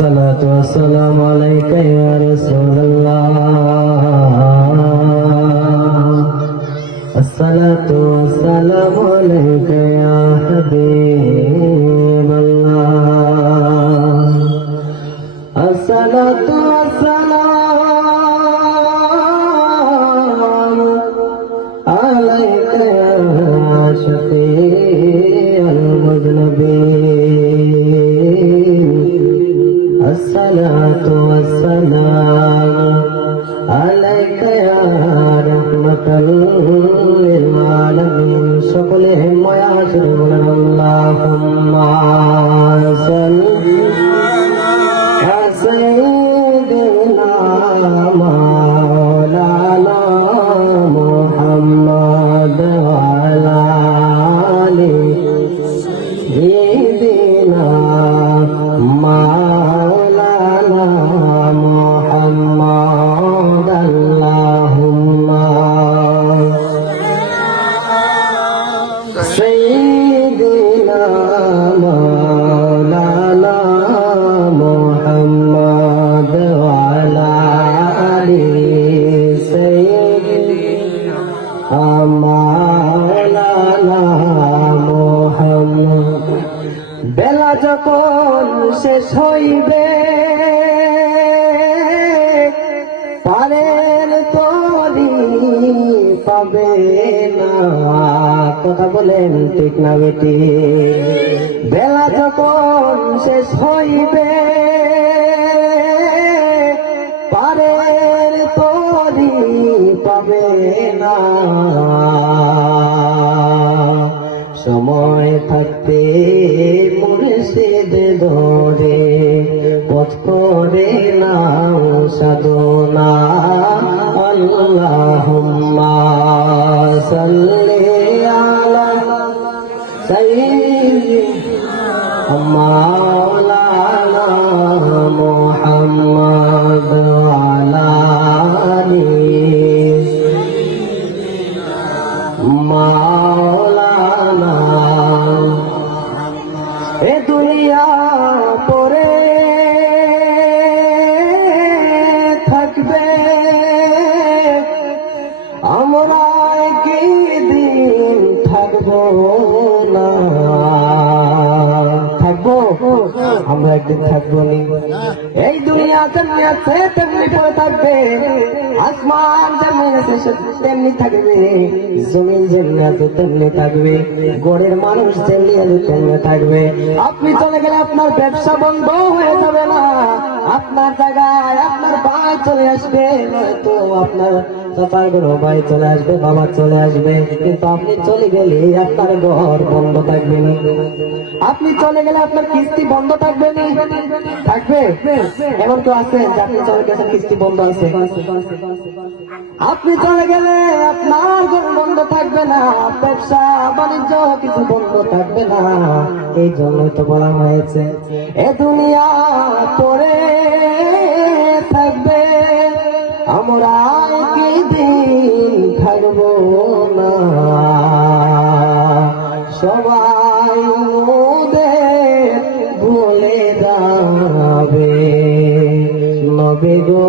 الصلاة والسلام عليك يا رسول الله الصلاة والسلام عليك يا حبيب الله الصلاة والسلام عليك يا شفيع المذنبين الصلاة والسلام عليك يا رحمة للعالمين شكلهم ويعشرون اللهم صل على سيدنا مولانا محمد وعلى آل سيدنا مولانا محمد اللهم سيدنا مولانا محمد وعلى آل سيدنا مولانا محمد বেলা যখন শেষ হইবে পারের তরি পাবে না কথা বলেন ঠিক না বেটি বেলা যখন শেষ হইবে পারের তরি পাবে না সময় থাকতে মুর্শিদ ধরে পথ করে নাও সাধনা আল্লাহুম্মা সাল্লি আলা সাইয়্যিদিনা মাওলানা মুহাম্মদ ওয়া আলা আলি মাওলানা এ দুনিয়া পরে থাকবে আমরা কি দিন থাকবো না থাকবো আমরা একদিন থাকবো না এই দুনিয়া যেমনি আছে তেমনি পড়ে থাকবে আসমান যেমনি আছে তেমনি থাকবে জমিন যেমনি আছে তেমনি থাকবে গড়ের মানুষ যেমনি আছে তেমনি থাকবে আপনি চলে গেলে আপনার ব্যবসা বন্ধ হয়ে যাবে না আপনার জায়গায় আপনার ভাই চলে আসবে নয়তো আপনার চাচার কোনো ভাই চলে আসবে বাবা চলে আসবে কিন্তু আপনি চলে গেলে আপনার ঘর বন্ধ থাকবে না আপনি চলে গেলে আপনার কিস্তি বন্ধ থাকবে না থাকবে এমন তো আছে যে আপনি চলে গেছেন কিস্তি বন্ধ আছে আপনি চলে গেলে আপনার ঘর বন্ধ থাকবে না ব্যবসা বাণিজ্য কিছু বন্ধ থাকবে না এই জন্যই তো বলা হয়েছে এ দুনিয়া পড়ে থাকবে আমরা কি দিন থাকবো না সবাই মোদের ভুলে যাবে নবী গো